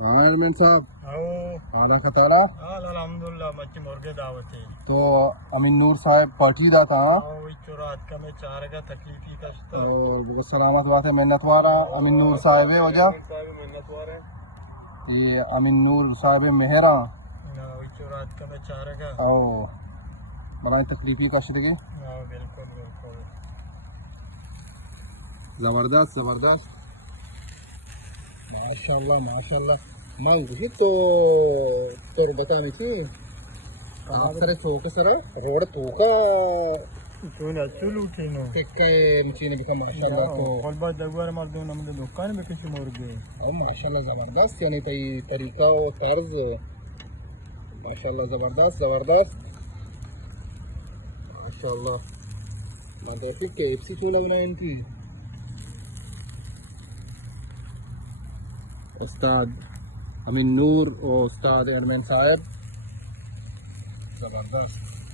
ہاں ارمین صاحب آدھا خطارہ الحمدللہ مچی مرغے دعوت ہے تو امین نور صاحب پارٹی دا تھا رات کا میں چار کا تکلیفی کا بہت سلامت بات ہے محنت وارا امین نور صاحب وجہ محنت وار ہے یہ امین نور صاحب مہرا رات کا میں چار کا او بڑا تکلیفی کا شدگی بالکل بالکل زبردست زبردست ماشاءاللہ مانگی تو تر بتامی تھی سر چوک سر روڈ توکا تو نے اچھلو ٹھینو تکے مچینے بکا ماشاءاللہ تو قلبہ دگوار مردون ہم نے دکان میں کسی مرغے او ماشاءاللہ زبردست یعنی تی طریقہ و طرز ماشاءاللہ زبردست ماشاءاللہ میں دیکھیں کہ ایپسی چولا بنائیں ان کی استاد امین نور اور استاد ارمین صاحب زبردست